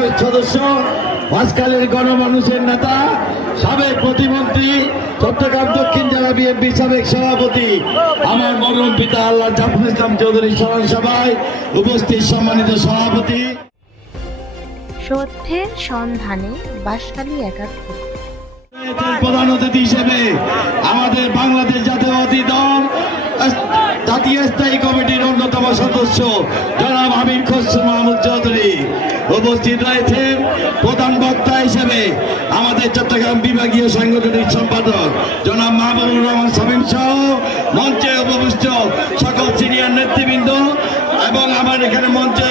সংসদ সদস্য বাসকালের গণমানুষের নেতা সাবেক প্রতিমন্ত্রী চট্টগ্রাম দক্ষিণ জেলা বিএনপি সাবেক সভাপতি আমার মরণ পিতা আল্লাহ জাফর ইসলাম চৌধুরী স্মরণ সভায় উপস্থিত সম্মানিত সভাপতি। সত্যের সন্ধানে একাত্তর। প্রধান অতিথি হিসেবে আমাদের বাংলাদেশ জাতীয়বাদী দল জাতীয় স্থায়ী কমিটির অন্যতম সদস্য জনাব আমির খসরু মাহমুদ চৌধুরী। উপস্থিত রয়েছেন প্রধান বক্তা হিসেবে আমাদের চট্টগ্রাম বিভাগীয় সাংগঠনিক সম্পাদক জনাব মাহবুবুর রহমান সামিম সহ মঞ্চে উপবিষ্ট সকল সিনিয়র নেতৃবৃন্দ এবং আমার এখানে মঞ্চে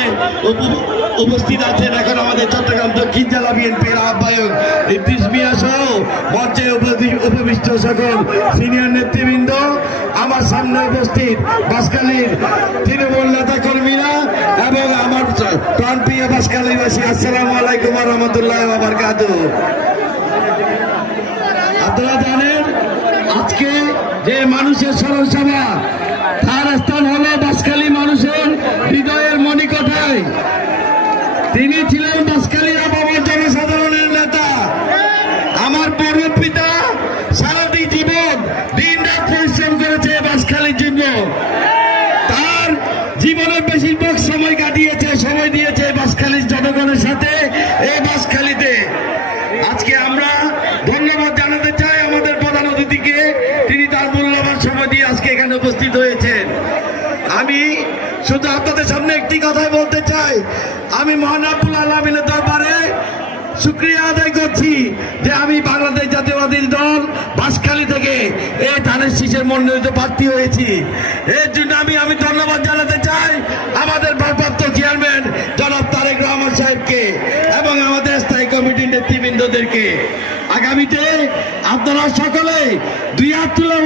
উপস্থিত আছেন এখন আমাদের চট্টগ্রাম দক্ষিণ জেলা বিএনপির আহ্বায়ক ইদ্রিস মিয়া সহ মঞ্চে উপবিষ্ট সকল সিনিয়র নেতৃবৃন্দ। আমার সামনে উপস্থিত বাসকালীর তৃণমূল নেতা কর্মীরা এবং আমার প্রাণপ্রিয় বাসকালীবাসী আসসালামু আলাইকুম রহমতুল্লাহ বাবরকাত আপনারা জানেন, আজকে যে মানুষের স্মরণ সভা তার স্থান হলো বাসকালী মানুষের হৃদয়ের মণিকোঠায়। তিনি ছিলেন বাসকালী আবহাওয়ার জনসাধারণের নেতা। আমার পূর্ব পিতা সারাটি জীবন দিন রাত পরিশ্রম করেছে বাসখালীর জন্য তার জীবনের বেশিরভাগ সময় কাটিয়েছে সময় দিয়েছে বাসখালীর জনগণের সাথে এই বাসখালীতে আজকে আমরা ধন্যবাদ জানাতে চাই আমাদের প্রধান অতিথিকে তিনি তার মূল্যবান সময় দিয়ে আজকে এখানে উপস্থিত হয়েছেন। আমি শুধু আপনাদের সামনে একটি কথাই বলতে চাই। আমি মহানাবুল আলমিনের দরবারে শুক্রিয়া আদায় করছি যে আমি বাংলাদেশ জাতীয়বাদী দল বাসখালী থেকে এই ধানের শীষের মনোনীত প্রার্থী হয়েছি। এর জন্য আমি আমি ধন্যবাদ জানাতে চাই আমাদের ভারপ্রাপ্ত চেয়ারম্যান জনাব তারেক রহমান সাহেবকে এবং আমাদের স্থায়ী কমিটির নেতৃবৃন্দদেরকে। আগামীতে আপনারা সকলে দুই হাত তুলে